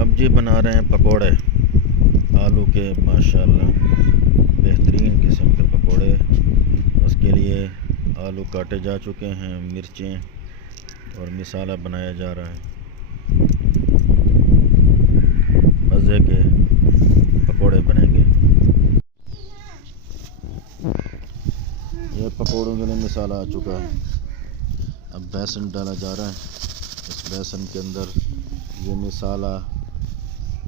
अब जी बना रहे हैं पकोड़े आलू के, माशाल्लाह बेहतरीन किस्म के पकोड़े। उसके लिए आलू काटे जा चुके हैं, मिर्चें और मसाला बनाया जा रहा है। मज़े के पकोड़े बनेंगे। ये पकोड़ों के लिए मसाला आ चुका है। अब बेसन डाला जा रहा है। इस बेसन के अंदर ये मसाला,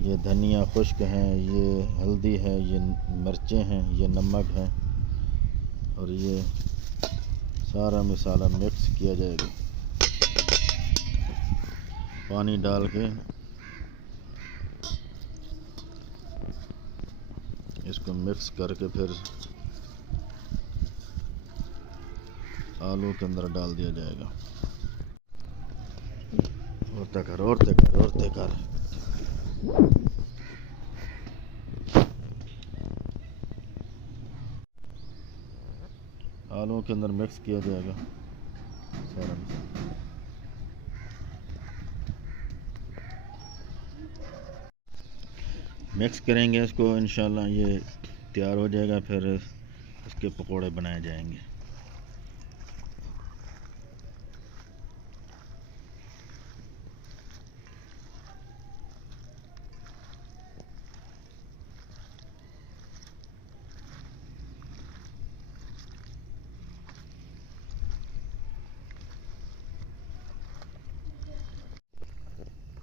ये धनिया खुश्क है, ये हल्दी है, ये मिर्चें हैं, ये नमक है और ये सारा मसाला मिक्स किया जाएगा। पानी डाल के इसको मिक्स करके फिर आलू के अंदर डाल दिया जाएगा। और कर आलू के अंदर मिक्स किया जाएगा सारा मसाला। मिक्स करेंगे इसको, इंशाल्लाह ये तैयार हो जाएगा। फिर इसके पकोड़े बनाए जाएंगे।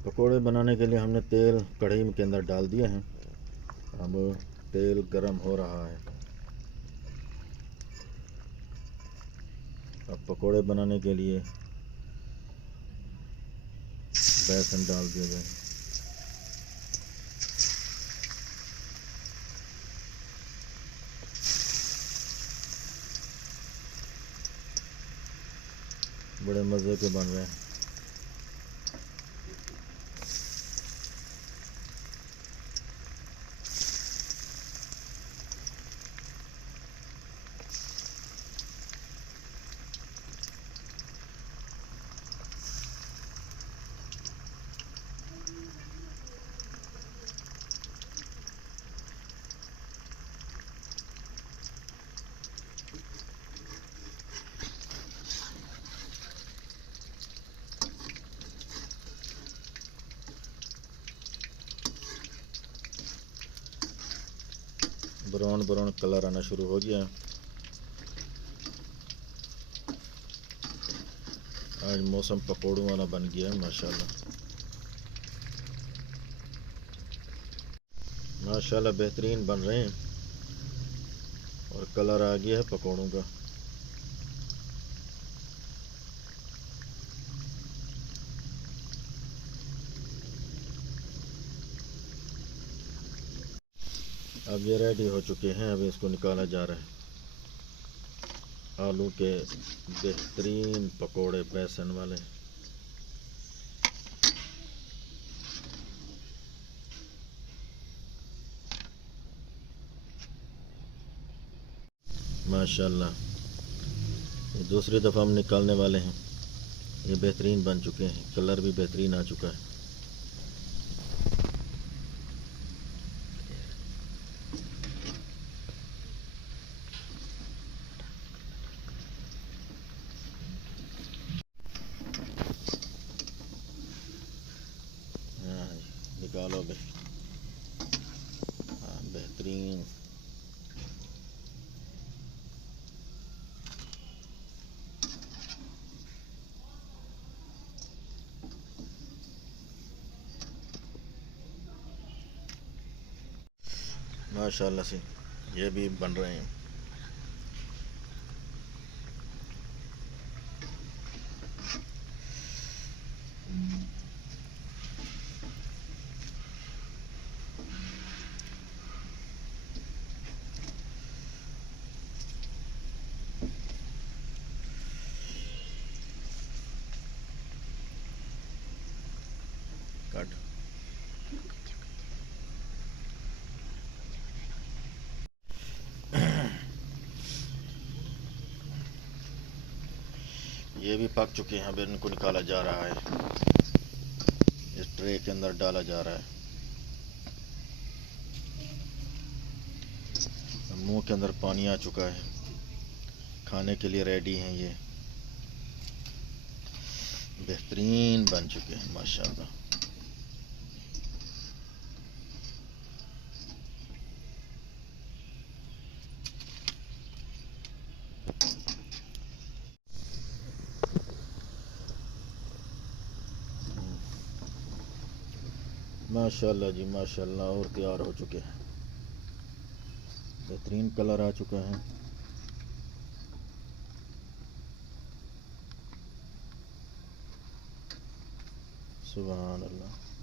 पकोड़े बनाने के लिए हमने तेल कढ़ाई के अंदर डाल दिया है। अब तेल गरम हो रहा है। अब पकोड़े बनाने के लिए बेसन डाल दिया जाए। बड़े मज़े के बन रहे हैं। ब्राउन कलर आना शुरू हो गया। आज मौसम पकोड़ों वाला बन गया है। माशाल्लाह बेहतरीन बन रहे हैं और कलर आ गया है पकोड़ों का। अब ये रेडी हो चुके हैं। अब इसको निकाला जा रहा है। आलू के बेहतरीन पकोड़े बेसन वाले। माशाल्लाह ये दूसरी दफ़ा हम निकालने वाले हैं। ये बेहतरीन बन चुके हैं। कलर भी बेहतरीन आ चुका है। निकालो बे। हाँ बेहतरीन। माशाल्लाह से ये भी बन रहे हैं। कट ये भी पक चुके हैं। अब इनको निकाला जा रहा है। इस ट्रे के अंदर डाला जा रहा है। मुंह के अंदर पानी आ चुका है, खाने के लिए रेडी हैं। ये बेहतरीन बन चुके हैं माशाल्लाह। माशाल्लाह जी माशाल्लाह, और तैयार हो चुके हैं। बेहतरीन कलर आ चुका है। सुभान अल्लाह।